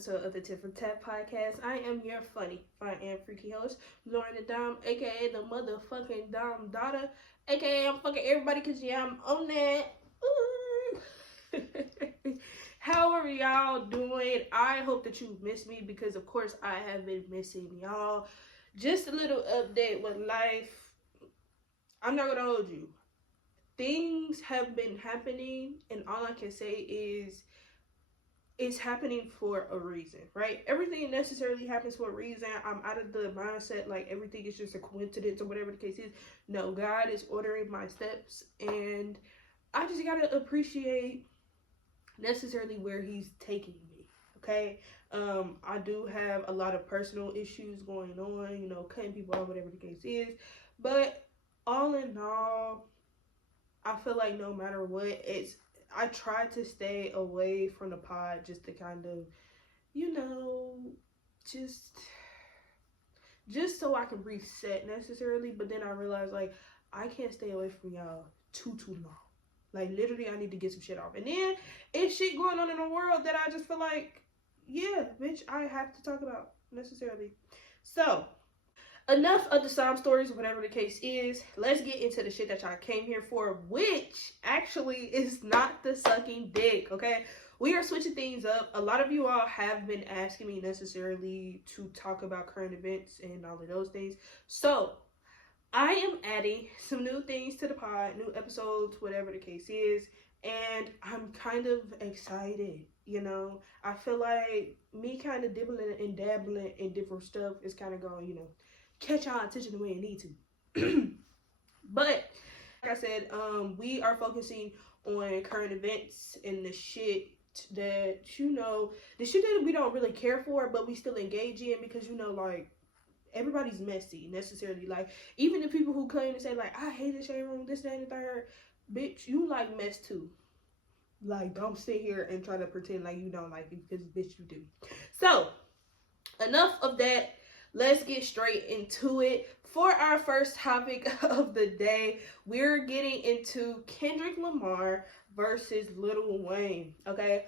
episode of the TFT podcast. I am your funny, fun, and freaky host, Lauryn.thedomm, aka the motherfucking Dom daughter, aka I'm fucking everybody because yeah, I'm on that. How are y'all doing? I hope that you missed me because of course I have been missing y'all. Just a little update with life. I'm not gonna hold you. Things have been happening and all I can say is it's happening for a reason, right? Everything necessarily happens for a reason. I'm out of the mindset like everything is just a coincidence or whatever the case is. No, God is ordering my steps and I just gotta appreciate necessarily where he's taking me, okay? I do have a lot of personal issues going on, cutting people off, whatever the case is, but all in all, I feel like no matter what, I try to stay away from the pod just to kind of, just so I can reset necessarily. But then I realized like I can't stay away from y'all too long. Like literally I need to get some shit off. And then it's shit going on in the world that I just feel like, yeah, bitch, I have to talk about necessarily. So enough of the sob stories, whatever the case is. Let's get into the shit that y'all came here for, which actually is not the sucking dick, okay? We are switching things up. A lot of you all have been asking me necessarily to talk about current events and all of those things. So I am adding some new things to the pod, new episodes, whatever the case is. And I'm kind of excited, I feel like me kind of dibbling and dabbling in different stuff is kind of going, catch our attention the way it need to. But like I said, we are focusing on current events and the shit that the shit that we don't really care for but we still engage in because like everybody's messy necessarily. Like even the people who claim to say like I hate the shade room, this, that, and the third, bitch, you like mess too. Like don't sit here and try to pretend like you don't like it because bitch you do. So enough of that. Let's get straight into it. For our first topic of the day, we're getting into Kendrick Lamar versus Lil Wayne, okay?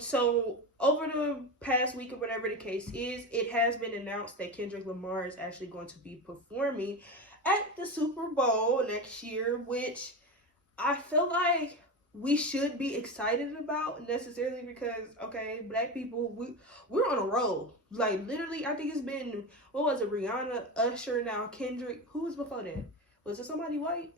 So over the past week or whatever the case is, it has been announced that Kendrick Lamar is actually going to be performing at the Super Bowl next year, which I feel like we should be excited about necessarily because, okay, black people, we're on a roll. Like, literally, I think it's been, what was it, Rihanna, Usher, now Kendrick. Who was before that? Was it somebody white?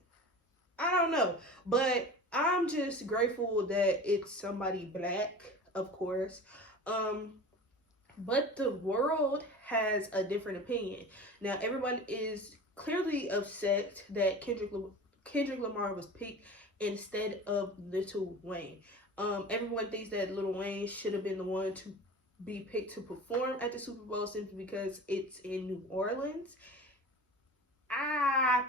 I don't know. But I'm just grateful that it's somebody black, of course. But the world has a different opinion. Now, everyone is clearly upset that Kendrick Lamar was picked instead of Lil Wayne. Everyone thinks that Lil Wayne should have been the one to be picked to perform at the Super Bowl simply because it's in New Orleans. I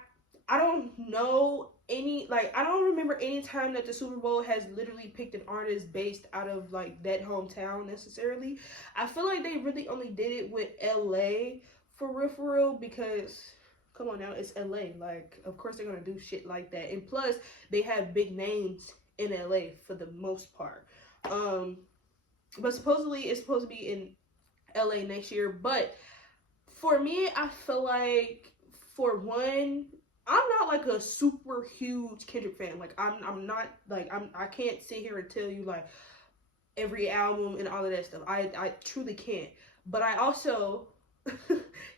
don't know I don't remember any time that the Super Bowl has literally picked an artist based out of like that hometown necessarily. I feel like they really only did it with LA for real because come on now, it's LA. Like, of course they're gonna do shit like that. And plus, they have big names in LA for the most part. But supposedly it's supposed to be in LA next year. But for me, I feel like for one, I'm not like a super huge Kendrick fan. Like I'm not like I can't sit here and tell you like every album and all of that stuff. I truly can't. But I also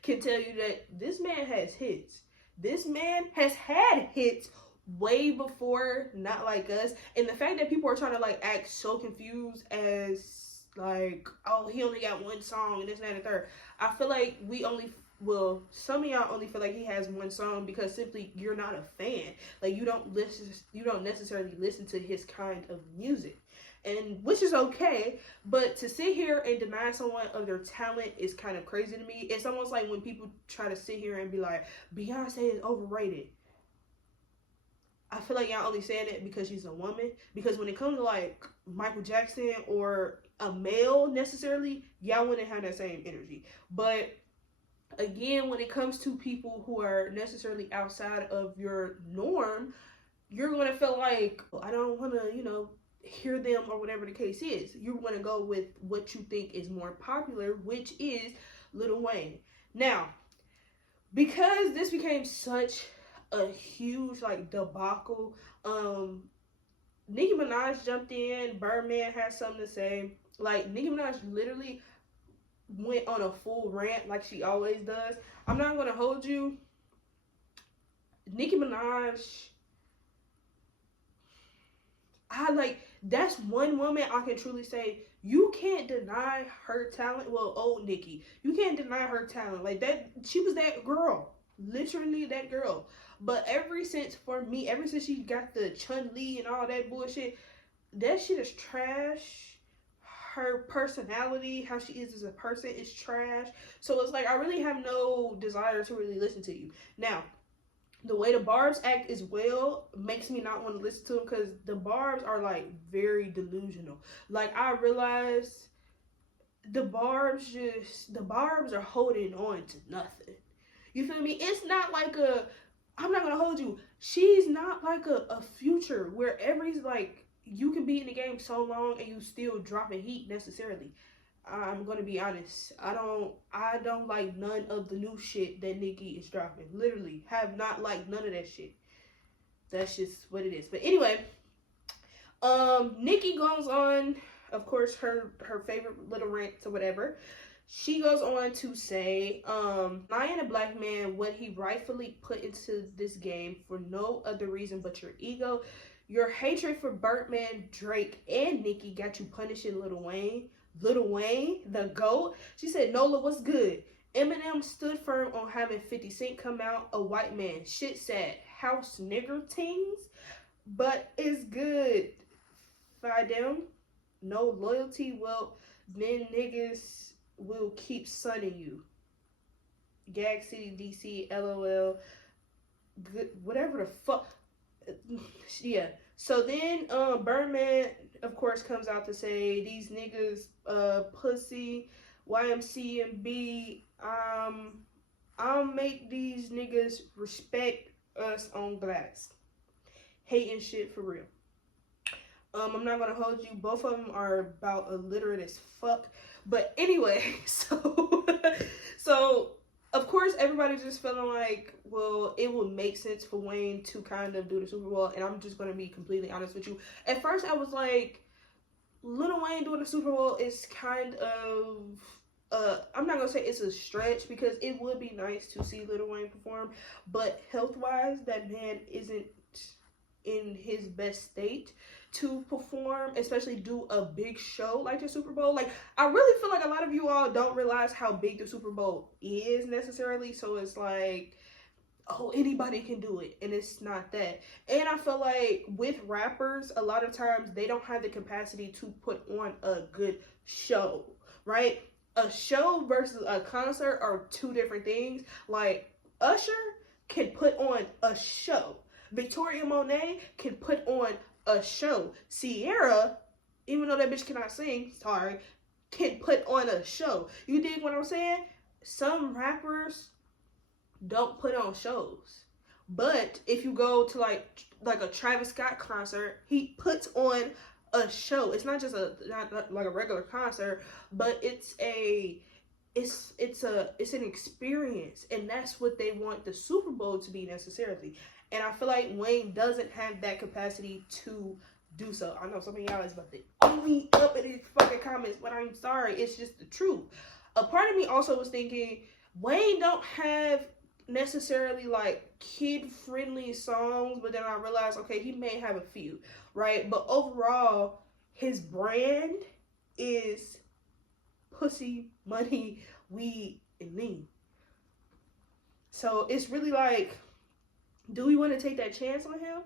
can tell you that this man has hits. This man has had hits way before Not Like Us. And the fact that people are trying to like act so confused as like, oh, he only got one song and this and that and third. I feel like some of y'all only feel like he has one song because simply you're not a fan. Like you don't necessarily listen to his kind of music. And which is okay, but to sit here and deny someone of their talent is kind of crazy to me. It's almost like when people try to sit here and be like, Beyonce is overrated. I feel like y'all only saying it because she's a woman. Because when it comes to like Michael Jackson or a male necessarily, y'all wouldn't have that same energy. But again, when it comes to people who are necessarily outside of your norm, you're going to feel like, I don't want to, hear them or whatever the case is. You're going to go with what you think is more popular, which is Lil Wayne. Now, because this became such a huge like debacle, Nicki Minaj jumped in. Birdman had something to say. Like, Nicki Minaj literally went on a full rant like she always does. I'm not gonna hold you. Nicki Minaj, that's one woman I can truly say you can't deny her talent. Well, old Nicki, you can't deny her talent. Like, that, she was that girl, literally that girl. But ever since she got the Chun-Li and all that bullshit, that shit is trash. Her personality, how she is as a person, is trash. So it's like, I really have no desire to really listen to you. Now, the way the Barbs act as well makes me not want to listen to them, because the Barbs are like very delusional. Like, I realize the Barbs are holding on to nothing. You feel me? It's not like I'm not gonna hold you. She's not like a Future where everybody's like, you can be in the game so long and you still dropping heat necessarily. I'm gonna be honest. I don't like none of the new shit that Nicki is dropping. Literally, have not liked none of that shit. That's just what it is. But anyway, Nicki goes on, of course, her favorite little rants or whatever. She goes on to say, denying a black man what he rightfully put into this game for no other reason but your ego. Your hatred for Birdman, Drake, and Nicki got you punishing Lil Wayne. Lil Wayne, the GOAT. She said, Nola, what's good? Eminem stood firm on having 50 Cent come out a white man. Shit sad. House nigger tings. But it's good. Fidem. No loyalty. Well, then niggas will keep sunning you. Gag City, DC, LOL. Good, whatever the fuck. Yeah. So then Birdman, of course, comes out to say these niggas pussy, YMC and B, I'll make these niggas respect us on blast. Hating shit for real. I'm not gonna hold you. Both of them are about illiterate as fuck. But anyway, so of course, everybody's just feeling like, well, it would make sense for Wayne to kind of do the Super Bowl. And I'm just going to be completely honest with you. At first, I was like, Lil Wayne doing the Super Bowl is kind of, I'm not going to say it's a stretch, because it would be nice to see Lil Wayne perform. But health-wise, that man isn't in his best state to perform, especially do a big show like the Super Bowl. Like, I really feel like a lot of you all don't realize how big the Super Bowl is necessarily. So it's like, oh, anybody can do it, and it's not that. And I feel like with rappers, a lot of times they don't have the capacity to put on a good show, right? A show versus a concert are two different things. Like, Usher can put on a show. Victoria Monet can put on a show. Sierra, even though that bitch cannot sing, sorry, can put on a show. You dig what I'm saying? Some rappers don't put on shows. But if you go to like a Travis Scott concert, he puts on a show. It's not just not like a regular concert, but it's an experience, and that's what they want the Super Bowl to be necessarily. And I feel like Wayne doesn't have that capacity to do so. I know some of y'all is about to eat me up in these fucking comments, but I'm sorry. It's just the truth. A part of me also was thinking, Wayne don't have necessarily like kid-friendly songs, but then I realized, okay, he may have a few, right? But overall, his brand is pussy, money, weed, and lean. So it's really like, do we want to take that chance on him?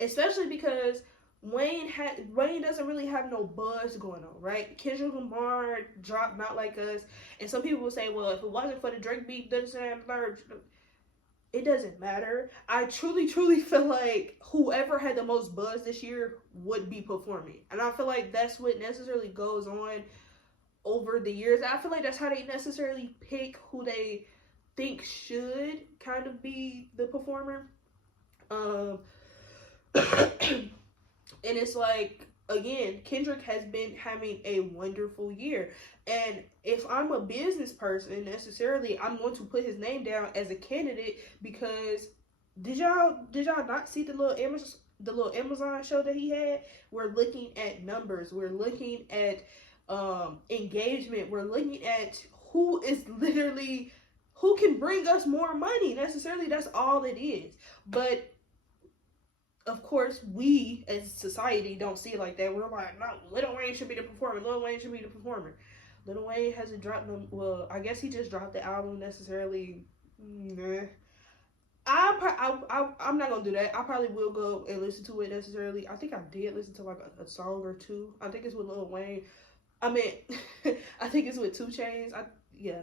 Especially because Wayne doesn't really have no buzz going on, right? Kendrick Lamar dropped Not Like Us, and some people will say, well, if it wasn't for the Drake beat, it doesn't matter. I truly feel like whoever had the most buzz this year would be performing, and I feel like that's what necessarily goes on over the years. I feel like that's how they necessarily pick who they think should kind of be the performer. And it's like, again, Kendrick has been having a wonderful year. And if I'm a business person, necessarily, I'm going to put his name down as a candidate because did y'all not see the little Amazon show that he had? We're looking at numbers. We're looking at engagement. We're looking at who can bring us more money. Necessarily, that's all it is. But of course, we as society don't see it like that. We're like, no, Lil Wayne should be the performer. Lil Wayne should be the performer. Lil Wayne hasn't dropped no. Well, I guess he just dropped the album. Necessarily, nah. I'm not gonna do that. I probably will go and listen to it necessarily. I think I did listen to like a song or two. I think it's with Lil Wayne. I mean, I think it's with 2 Chainz. Yeah,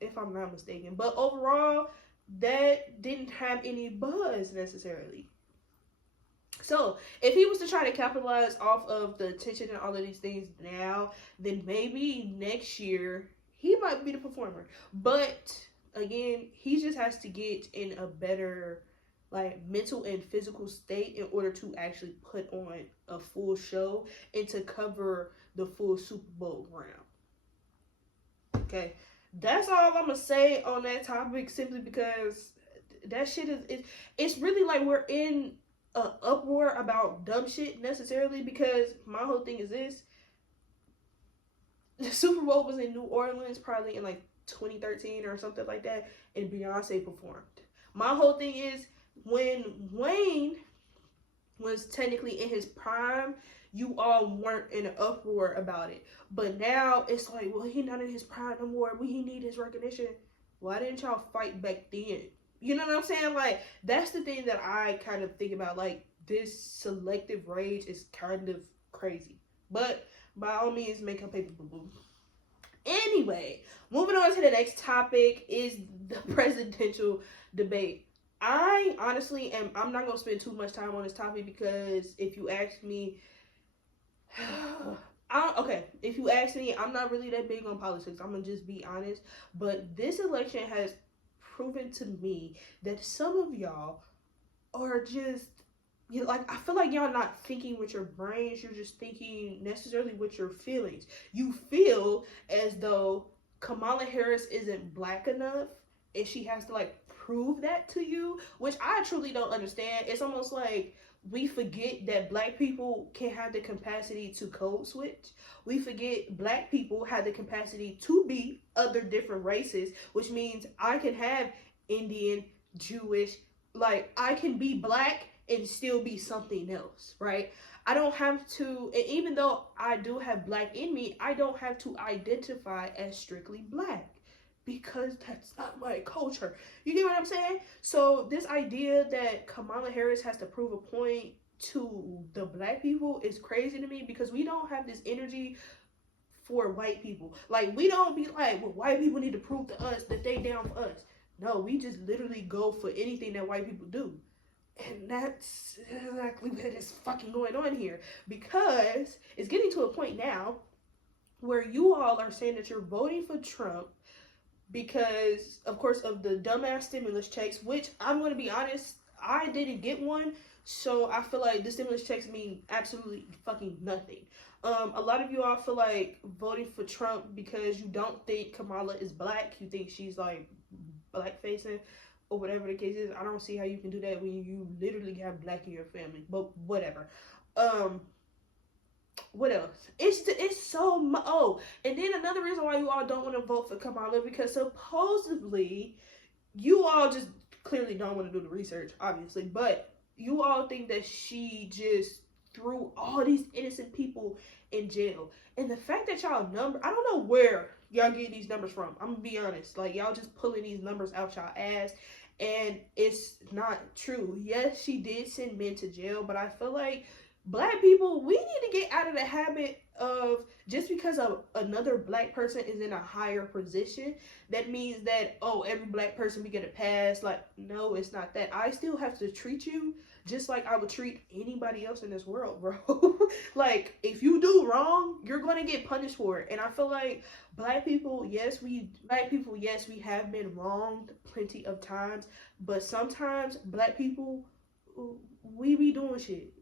if I'm not mistaken. But overall, that didn't have any buzz necessarily. So, if he was to try to capitalize off of the attention and all of these things now, then maybe next year he might be the performer. But again, he just has to get in a better like mental and physical state in order to actually put on a full show and to cover the full Super Bowl round. Okay, that's all I'm gonna say on that topic, simply because that shit it's really like we're in a uproar about dumb shit necessarily, because my whole thing is this: the Super Bowl was in New Orleans probably in like 2013 or something like that, and Beyonce performed. My whole thing is, when Wayne was technically in his prime, you all weren't in an uproar about it. But now it's like, well, he not in his prime no more. He need his recognition. Why didn't y'all fight back then? You know what I'm saying? Like, that's the thing that I kind of think about. Like, this selective rage is kind of crazy. But by all means, make a paper boo-boo. Anyway, moving on to the next topic is the presidential debate. I honestly I'm not going to spend too much time on this topic, because if you ask me, if you ask me, I'm not really that big on politics. I'm going to just be honest. But this election has proven to me that some of y'all are just, I feel like y'all not thinking with your brains. You're just thinking necessarily with your feelings. You feel as though Kamala Harris isn't black enough, and she has to like prove that to you, which I truly don't understand. It's almost like we forget that black people can have the capacity to code switch. We forget black people have the capacity to be other different races, which means I can have Indian, Jewish, like I can be black and still be something else, right? I don't have to, and even though I do have black in me, I don't have to identify as strictly black, because that's not my culture. You get what I'm saying? So this idea that Kamala Harris has to prove a point to the black people is crazy to me, because we don't have this energy for white people. Like, we don't be like, well, white people need to prove to us that they down for us. No, we just literally go for anything that white people do. And that's exactly what is fucking going on here, because it's getting to a point now where you all are saying that you're voting for Trump because, of course, of the dumbass stimulus checks, which I'm going to be honest, I didn't get one, so I feel like the stimulus checks mean absolutely fucking nothing. A lot of you all feel like voting for Trump because you don't think Kamala is black. You think she's like black facing or whatever the case is. I don't see how you can do that when you literally have black in your family, but whatever. What else? It's so and then another reason why you all don't want to vote for Kamala, because supposedly you all just clearly don't want to do the research, obviously, but you all think that she just threw all these innocent people in jail. And the fact that y'all I don't know where y'all get these numbers from. I'm gonna be honest, like, y'all just pulling these numbers out y'all ass, and it's not true. Yes, she did send men to jail, but I feel like black people, we need to get out of the habit of, just because another black person is in a higher position, that means that, oh, every black person we get a pass. Like, no, it's not that. I still have to treat you just like I would treat anybody else in this world, bro. Like, if you do wrong, you're going to get punished for it. And I feel like black people, yes, we have been wronged plenty of times, but sometimes black people, we be doing shit.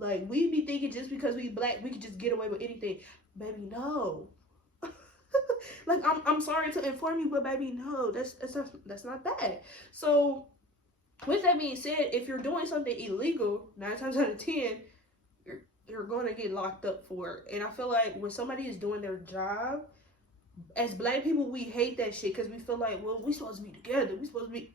Like, we be thinking just because we black, we could just get away with anything. Baby, no. Like, I'm sorry to inform you, but baby, no, that's not that. So, with that being said, if you're doing something illegal, 9 times out of 10, you're going to get locked up for it. And I feel like when somebody is doing their job, as black people, we hate that shit because we feel like, well, we supposed to be together. We supposed to be...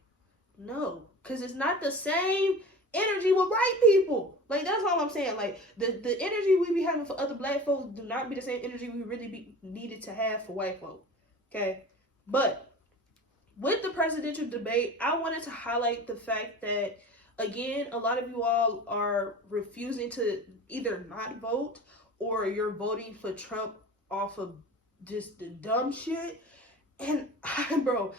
No, because it's not the same energy with white people. Like, that's all I'm saying. Like, the energy we be having for other black folks do not be the same energy we really be needed to have for white folk. Okay? But with the presidential debate, I wanted to highlight the fact that, again, a lot of you all are refusing to either not vote or you're voting for Trump off of just the dumb shit. And, bro,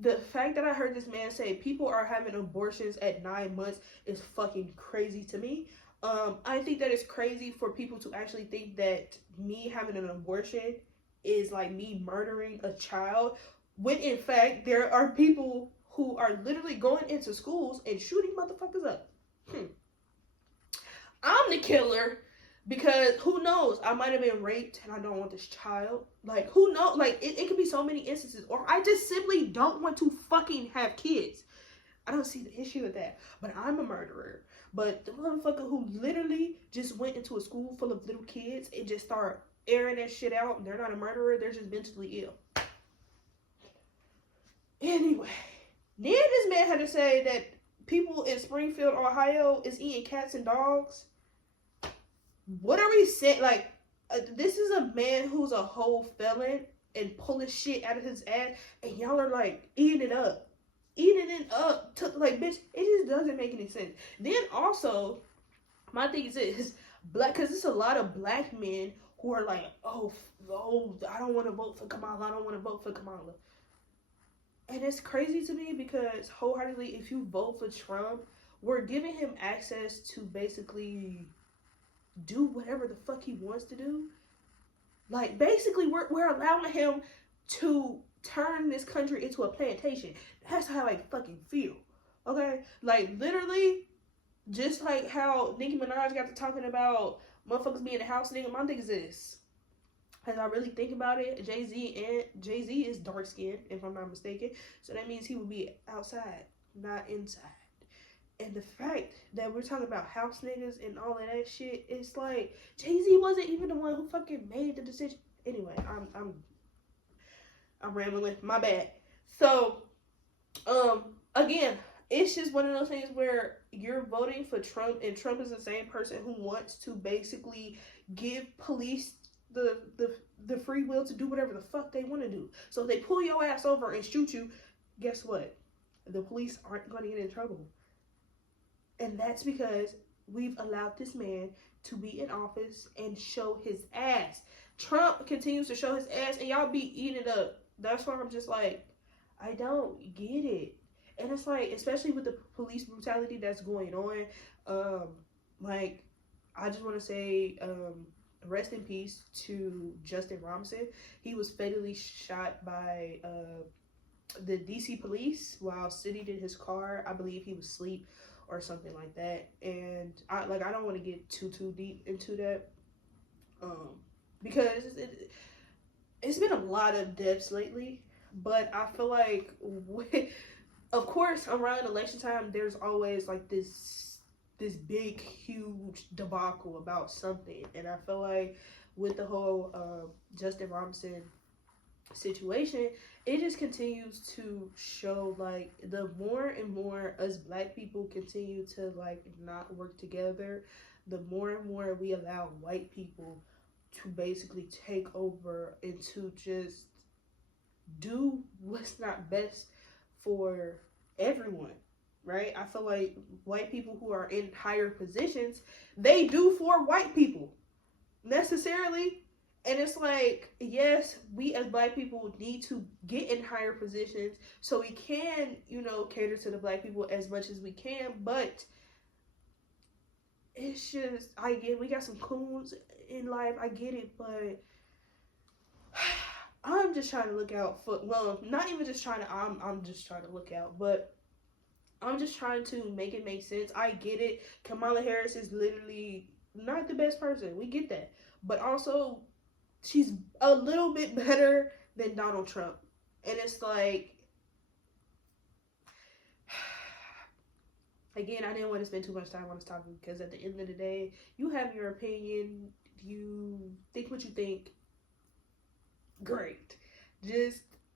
the fact that I heard this man say people are having abortions at 9 months is fucking crazy to me. I think that it's crazy for people to actually think that me having an abortion is like me murdering a child, when in fact there are people who are literally going into schools and shooting motherfuckers up. I'm the killer because who knows, I might have been raped and I don't want this child. Like, who knows? Like, it could be so many instances. Or I just simply don't want to fucking have kids. I don't see the issue with that. But I'm a murderer. But the motherfucker who literally just went into a school full of little kids and just start airing that shit out, they're not a murderer, they're just mentally ill. Anyway, then this man had to say that people in Springfield, Ohio is eating cats and dogs. What are we saying? Like, this is a man who's a whole felon and pulling shit out of his ass, and y'all are like eating it up. Like, bitch, it just doesn't make any sense. Then also, my thing is black, because there's a lot of black men who are like, oh, I don't want to vote for Kamala. I don't want to vote for Kamala. And it's crazy to me because wholeheartedly, if you vote for Trump, we're giving him access to basically do whatever the fuck he wants to do. Like, basically, we're allowing him to turn this country into a plantation. That's how I fucking feel. Okay? Like, literally, just like how Nicki Minaj got to talking about motherfuckers being in the house, nigga, my thing is this. As I really think about it, Jay-Z is dark skinned, if I'm not mistaken. So that means he would be outside, not inside. And the fact that we're talking about house niggas and all of that shit, it's like Jay-Z wasn't even the one who fucking made the decision. Anyway, I'm rambling. My bad. So, again, it's just one of those things where you're voting for Trump, and Trump is the same person who wants to basically give police the free will to do whatever the fuck they want to do. So if they pull your ass over and shoot you, guess what? The police aren't going to get in trouble. And that's because we've allowed this man to be in office and show his ass. Trump continues to show his ass, and y'all be eating it up. That's why I'm just like, I don't get it. And it's like, especially with the police brutality that's going on, like, I just want to say, rest in peace to Justin Robinson. He was fatally shot by the DC police while sitting in his car. I believe he was asleep or something like that. And I don't want to get too deep into that, because it's been a lot of deaths lately. But I feel like, of course, around election time, there's always like this big, huge debacle about something. And I feel like with the whole Justin Robinson situation, it just continues to show, like, the more and more us black people continue to, like, not work together, the more and more we allow white people to basically take over and to just do what's not best for everyone. Right? I feel like white people who are in higher positions, they do for white people necessarily. And it's like, yes, we as black people need to get in higher positions so we can, cater to the black people as much as we can. But it's just, I get it, we got some coons in life, I get it, but I'm just trying to look out for, well, not even just trying to, I'm just trying to look out, but I'm just trying to make it make sense. I get it. Kamala Harris is literally not the best person. We get that. But also, she's a little bit better than Donald Trump. And it's like, again, I didn't want to spend too much time on this topic because at the end of the day, you have your opinion. You think what you think. Great.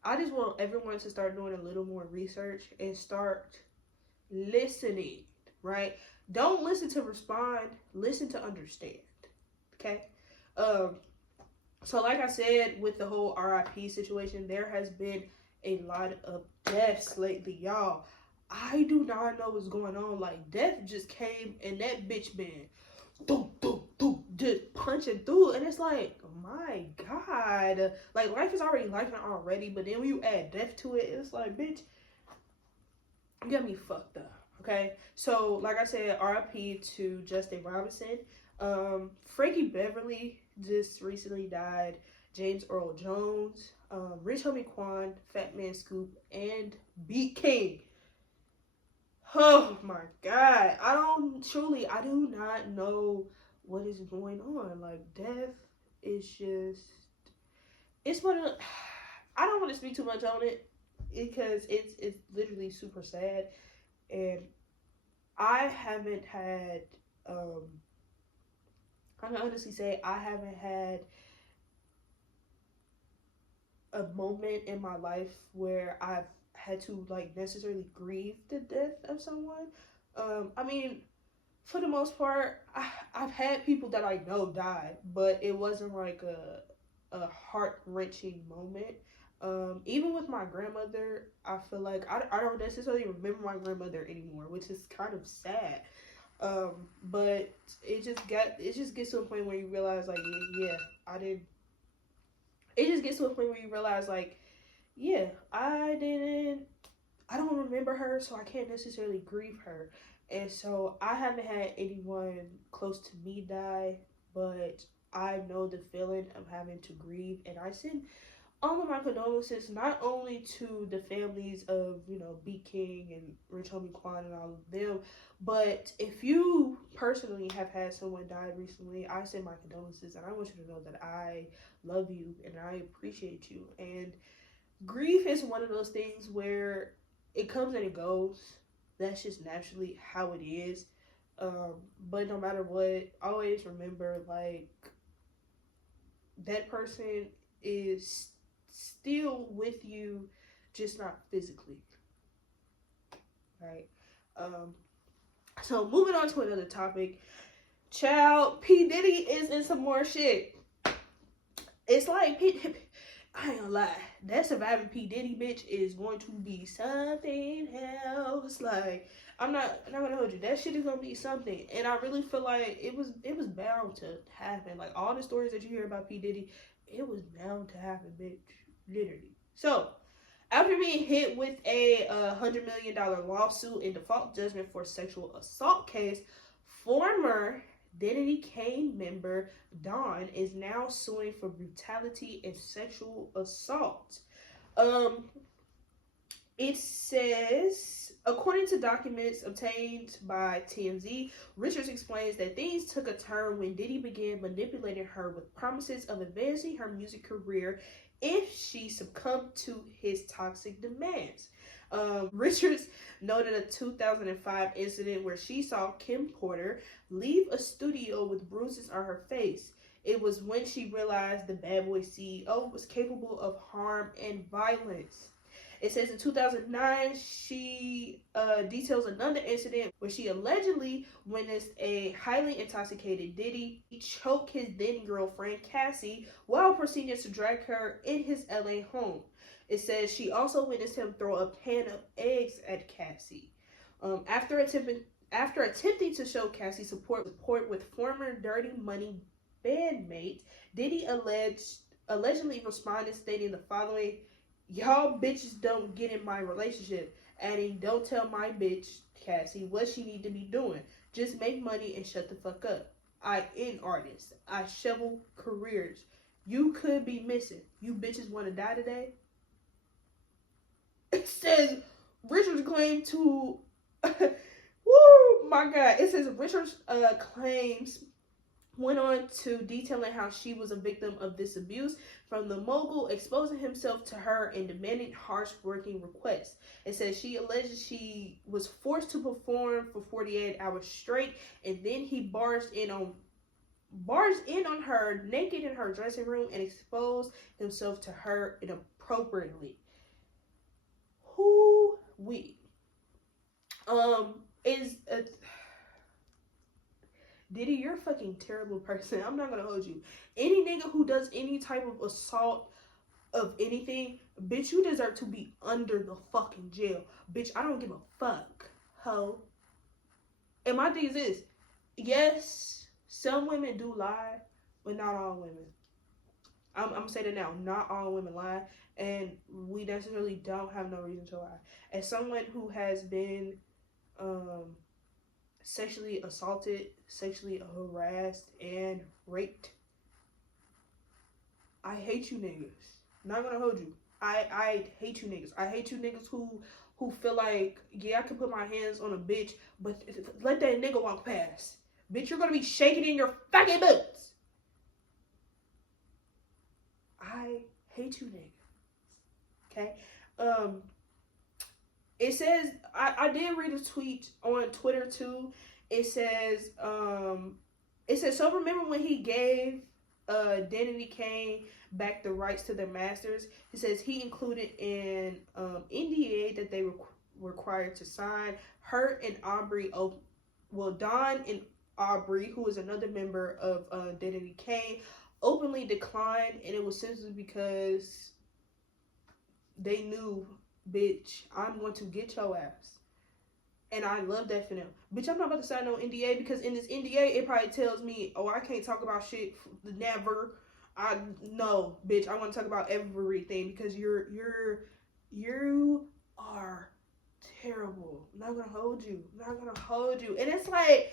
I just want everyone to start doing a little more research and start listening, right? Don't listen to respond, listen to understand. Okay? So like I said, with the whole RIP situation, there has been a lot of deaths lately, y'all. I do not know what's going on. Like, death just came and that bitch been doom, doom, doom, just punching through, and it's like, my God, like, life is already life already, but then when you add death to it, it's like, bitch, you got me fucked up. Okay, so like I said, RIP to Justin Robinson. Frankie Beverly just recently died. James Earl Jones, Rich Homie Quan, Fat Man Scoop, and Beat King. Oh my God, I do not know what is going on. Like, death is just, it's one of, I don't want to speak too much on it because it's literally super sad, and I haven't had, I can honestly say I haven't had a moment in my life where I've had to like necessarily grieve the death of someone. I mean, for the most part, I've had people that I know die, but it wasn't like a heart-wrenching moment. Even with my grandmother, I feel like I don't necessarily remember my grandmother anymore, which is kind of sad. But it just gets to a point where you realize like, yeah, I didn't. It just gets to a point where you realize like, yeah, I don't remember her, so I can't necessarily grieve her. And so I haven't had anyone close to me die, but I know the feeling of having to grieve, and I send all of my condolences not only to the families of, B King and Rich Homie Quan and all of them, but if you personally have had someone die recently, I send my condolences, and I want you to know that I love you and I appreciate you. And grief is one of those things where it comes and it goes. That's just naturally how it is. But no matter what, always remember, like, that person is still with you, just not physically. Right? So moving on to another topic. Child, P Diddy is in some more shit. It's like, I ain't gonna lie, that surviving P Diddy bitch is going to be something else. Like, I'm not gonna hold you. That shit is gonna be something, and I really feel like it was bound to happen. Like, all the stories that you hear about P Diddy, it was bound to happen, bitch, literally. So, after being hit with a $100 million lawsuit and default judgment for sexual assault case, former Diddy Kane member Dawn is now suing for brutality and sexual assault. It says, according to documents obtained by TMZ, Richards explains that things took a turn when Diddy began manipulating her with promises of advancing her music career if she succumbed to his toxic demands. Richards noted a 2005 incident where she saw Kim Porter leave a studio with bruises on her face. It was when she realized the bad boy CEO was capable of harm and violence. It says in 2009, she details another incident where she allegedly witnessed a highly intoxicated Diddy choke his then girlfriend Cassie while proceeding to drag her in his LA home. It says she also witnessed him throw a pan of eggs at Cassie. After attempting to show Cassie support with former Dirty Money bandmate, Diddy allegedly responded stating the following: "Y'all bitches don't get in my relationship," adding, "Don't tell my bitch, Cassie, what she need to be doing. Just make money and shut the fuck up. I end artists. I shovel careers. You could be missing. You bitches want to die today?" It says Richards claimed to woo, my God. It says Richards claims went on to detailing how she was a victim of this abuse from the mogul, exposing himself to her and demanding harsh working requests. It says she alleged she was forced to perform for 48 hours straight, and then he barged in on her naked in her dressing room and exposed himself to her inappropriately. Who we is a Diddy, you're a fucking terrible person. I'm not gonna hold you. Any nigga who does any type of assault of anything, bitch, you deserve to be under the fucking jail. Bitch, I don't give a fuck, ho. And my thing is this, yes, some women do lie, but not all women. I'm gonna say that now. Not all women lie, and we necessarily don't have no reason to lie. As someone who has been sexually assaulted, sexually harassed, and raped, I hate you niggas. Not gonna hold you. I hate you niggas. I hate you niggas who feel like, yeah, I can put my hands on a bitch, but let that nigga walk past. Bitch, you're gonna be shaking in your fucking boots. I hate you niggas. Okay? It says, I did read a tweet on Twitter too. It says, so remember when he gave Danity Kane back the rights to their masters? It says he included in NDA that they were required to sign. Her and Aubrey, Don and Aubrey, who is another member of Danity Kane, openly declined, and it was simply because they knew, bitch, I'm going to get your ass. And I love that for them. Bitch, I'm not about to sign no NDA, because in this NDA, it probably tells me, oh, I can't talk about shit, never. No, bitch, I want to talk about everything, because you are terrible. I'm not gonna hold you. I'm not gonna hold you. And it's like,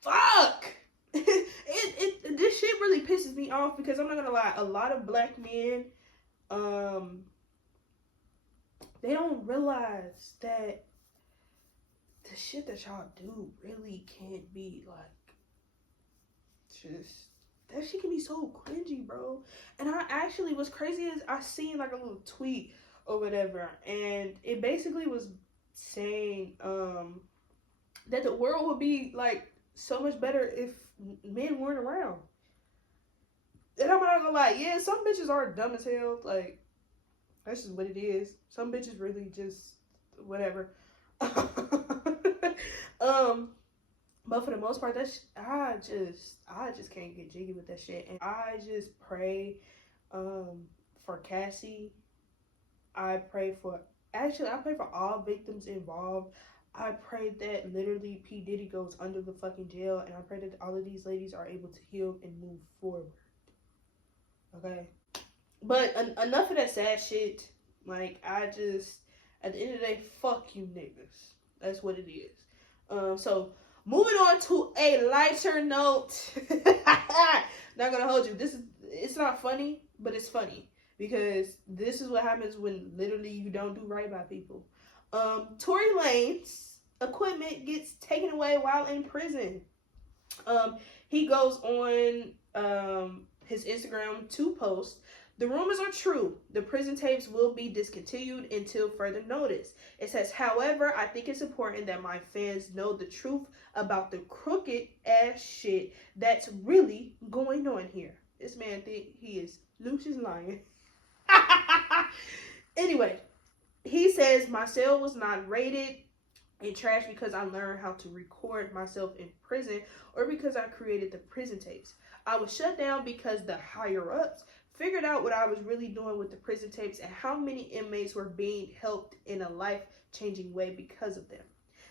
fuck. This shit really pisses me off, because I'm not gonna lie, a lot of black men, they don't realize that the shit that y'all do really can't be like, just, that shit can be so cringy, bro. And I actually, what's crazy is I seen like a little tweet or whatever, and it basically was saying that the world would be like so much better if men weren't around. And I'm not gonna lie, yeah, some bitches are dumb as hell, like, that's just what it is. Some bitches really just whatever. But for the most part, I just can't get jiggy with that shit. And I just pray for Cassie. I pray for all victims involved. I pray that literally P Diddy goes under the fucking jail, and I pray that all of these ladies are able to heal and move forward. Okay? But enough of that sad shit. Like, at the end of the day, fuck you niggas. That's what it is. So, moving on to a lighter note. Not gonna hold you. It's not funny, but it's funny. Because this is what happens when literally you don't do right by people. Tory Lanez's equipment gets taken away while in prison. He goes on his Instagram to post, "The rumors are true. The prison tapes will be discontinued until further notice." It says, "However, I think it's important that my fans know the truth about the crooked ass shit that's really going on here." This man think he is Lucius Lion. Anyway, he says, "My cell was not raided and trashed because I learned how to record myself in prison or because I created the prison tapes. I was shut down because the higher-ups figured out what I was really doing with the prison tapes and how many inmates were being helped in a life-changing way because of them.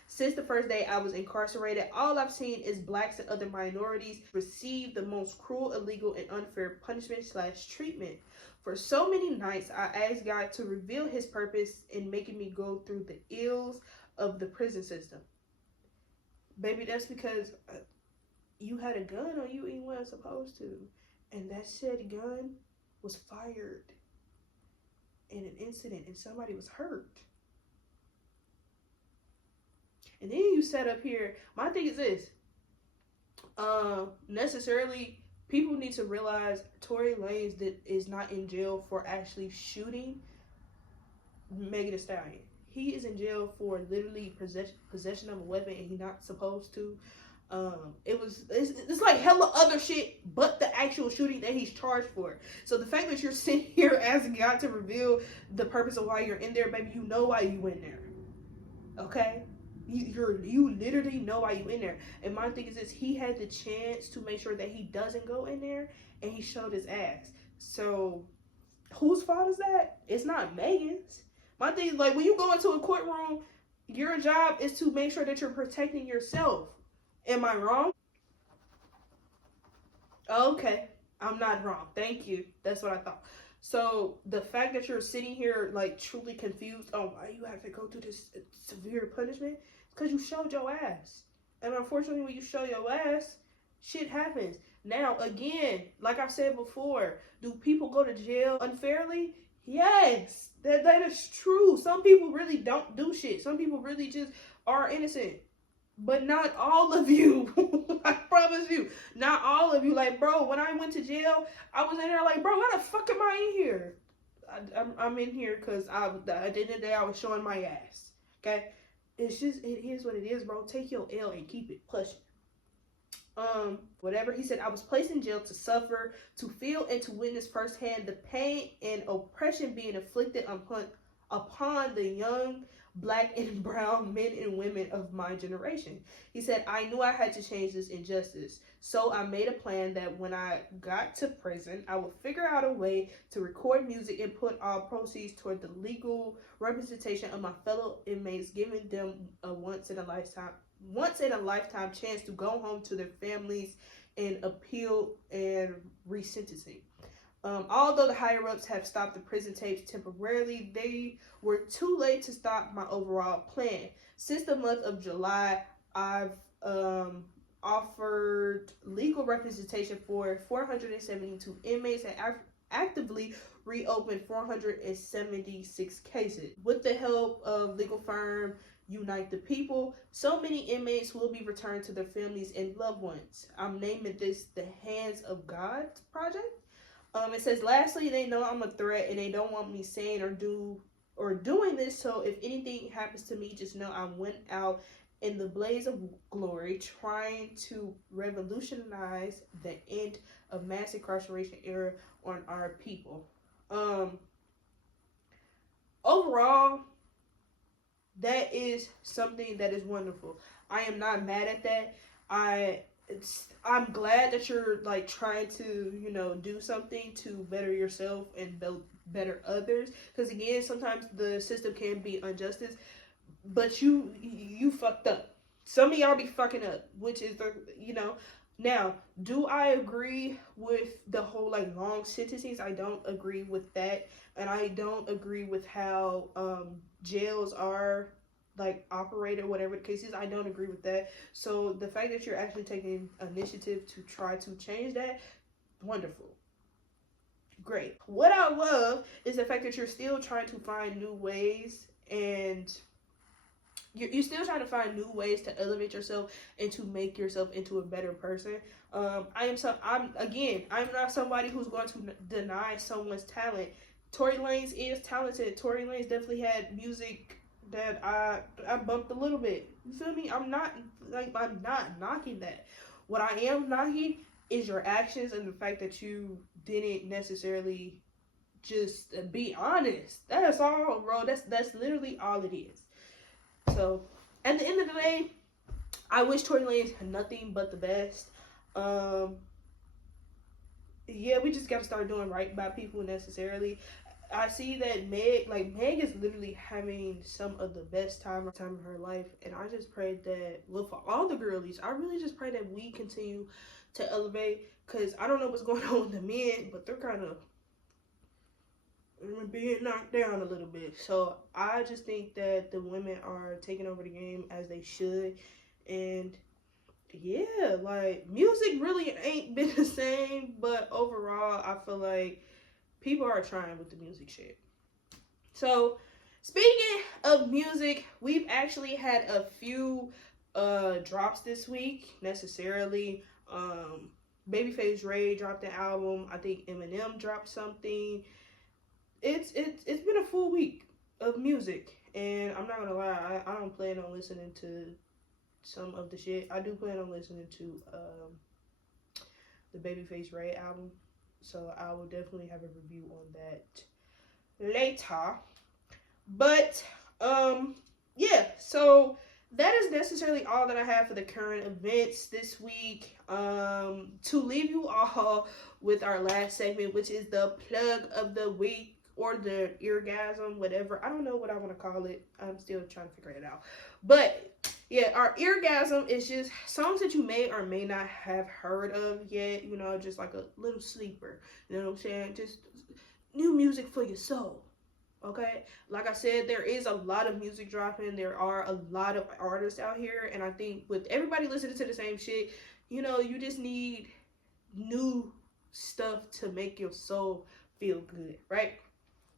Since the first day I was incarcerated, all I've seen is blacks and other minorities receive the most cruel, illegal, and unfair punishment/treatment. For so many nights, I asked God to reveal his purpose in making me go through the ills of the prison system." Baby, that's because you had a gun on you and you weren't supposed to. And that said gun was fired in an incident and somebody was hurt. And then you sat up here. My thing is this. Necessarily, people need to realize Tory Lanez that is not in jail for actually shooting Megan Thee Stallion. He is in jail for literally possession of a weapon, and he's not supposed to. It's like hella other shit but the actual shooting that he's charged for. So the fact that you're sitting here asking God to reveal the purpose of why you're in there, baby, you know why you in there. Okay? You literally know why you in there. And my thing is this, he had the chance to make sure that he doesn't go in there, and he showed his ass. So whose fault is that? It's not Megan's. My thing is, like, when you go into a courtroom, your job is to make sure that you're protecting yourself. Am I wrong? Okay, I'm not wrong. Thank you. That's what I thought. So the fact that you're sitting here like truly confused on why you have to go through this severe punishment, it's because you showed your ass. And unfortunately, when you show your ass, shit happens. Now, again, like I said before, do people go to jail unfairly? Yes, that is true. Some people really don't do shit. Some people really just are innocent. But not all of you. I promise you. Not all of you. Like, bro, when I went to jail, I was in there like, bro, why the fuck am I in here? I'm in here because at the end of the day, I was showing my ass. Okay? It's just, it is what it is, bro. Take your L and keep it pushing. Whatever. He said, I was placed in jail to suffer, to feel and to witness firsthand the pain and oppression being inflicted upon the young Black and brown men and women of my generation. He said, I knew I had to change this injustice. So I made a plan that when I got to prison, I would figure out a way to record music and put all proceeds toward the legal representation of my fellow inmates, giving them a once in a lifetime chance to go home to their families and appeal and resentencing. Although the higher-ups have stopped the prison tapes temporarily, they were too late to stop my overall plan. Since the month of July, I've offered legal representation for 472 inmates and actively reopened 476 cases. With the help of legal firm Unite the People, so many inmates will be returned to their families and loved ones. I'm naming this the Hands of God project. It says, lastly, they know I'm a threat and they don't want me saying or doing this. So if anything happens to me, just know I went out in the blaze of glory trying to revolutionize the end of mass incarceration era on our people. Overall, that is something that is wonderful. I am not mad at that. I'm glad that you're like trying to, do something to better yourself and better others. Because again, sometimes the system can be injustice, but you fucked up. Some of y'all be fucking up, which is Now, do I agree with the whole like long sentences? I don't agree with that, and I don't agree with how jails are like operated, whatever the case is. I don't agree with that. So the fact that you're actually taking initiative to try to change that, wonderful, great. What I love is the fact that you're still trying to find new ways, and you're still trying to find new ways to elevate yourself and to make yourself into a better person. I'm not somebody who's going to deny someone's talent. Tory Lanez is talented. Tory Lanez definitely had music that I bumped a little bit. You feel me? I'm not knocking that. What I am knocking is your actions and the fact that you didn't necessarily just be honest. That's all, bro. That's literally all it is. So at the end of the day, I wish Tory Lanez nothing but the best. Yeah, we just gotta start doing right by people necessarily. I see that Meg is literally having some of the best time of her life, and I just pray that, well, for all the girlies, I really just pray that we continue to elevate, because I don't know what's going on with the men, but they're kind of being knocked down a little bit. So I just think that the women are taking over the game as they should, and yeah, like, music really ain't been the same, but overall, I feel like people are trying with the music shit. So, speaking of music, we've actually had a few drops this week, necessarily. Babyface Ray dropped an album. I think Eminem dropped something. It's been a full week of music, and I'm not gonna lie, I don't plan on listening to some of the shit. I do plan on listening to the Babyface Ray album, so I will definitely have a review on that later. But yeah, so that is necessarily all that I have for the current events this week. To leave you all with our last segment, which is the plug of the week, or the eargasm, whatever. I don't know what I want to call it. I'm still trying to figure it out. But yeah, our eargasm is just songs that you may or may not have heard of yet. You know, just like a little sleeper. You know what I'm saying? Just new music for your soul. Okay, like I said, there is a lot of music dropping. There are a lot of artists out here, and I think with everybody listening to the same shit, you know, you just need new stuff to make your soul feel good, right?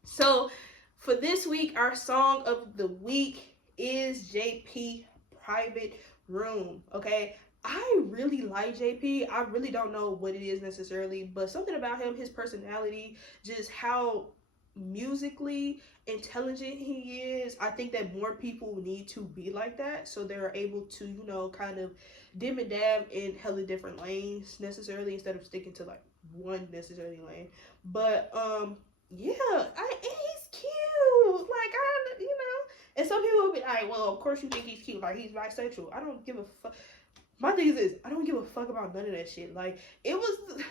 So for this week, our song of the week is JP Private Room. Okay, I really like JP. I really don't know what it is necessarily, but something about him, his personality, just how musically intelligent he is. I think that more people need to be like that, so they're able to, you know, kind of dim and dab in hella different lanes necessarily, instead of sticking to like one necessarily lane. But yeah, and he's cute. Like, you know, and some people will be like, well, of course you think he's cute, like he's bisexual. I don't give a fuck. My thing is this, I don't give a fuck about none of that shit. Like, it was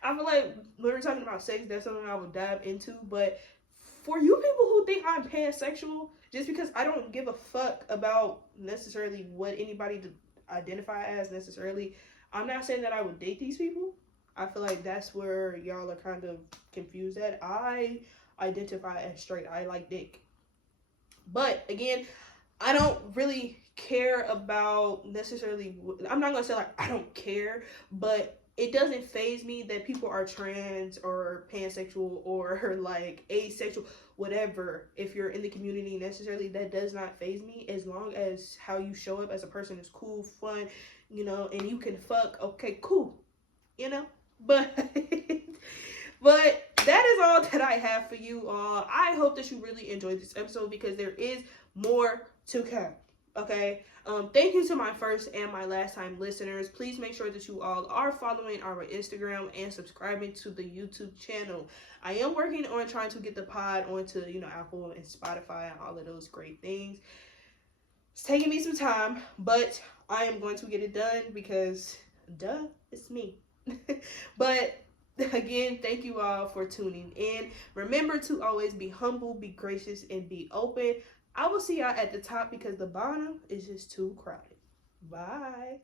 I feel like when we're talking about sex, that's something I would dive into. But for you people who think I'm pansexual, just because I don't give a fuck about necessarily what anybody to identify as necessarily, I'm not saying that I would date these people. I feel like that's where y'all are kind of confused at. I identify as straight. I like dick. But again, I don't really care about necessarily, I'm not going to say like I don't care, but it doesn't faze me that people are trans or pansexual or like asexual, whatever. If you're in the community necessarily, that does not faze me, as long as how you show up as a person is cool, fun, you know, and you can fuck. Okay, cool, you know. But but that is all that I have for you all. I hope that you really enjoyed this episode, because there is more to come. Okay, thank you to my first and my last time listeners. Please make sure that you all are following our Instagram and subscribing to the YouTube channel. I am working on trying to get the pod onto, you know, Apple and Spotify and all of those great things. It's taking me some time, but I am going to get it done, because duh, it's me. But again, thank you all for tuning in. Remember to always be humble, be gracious, and be open. I will see y'all at the top, because the bottom is just too crowded. Bye.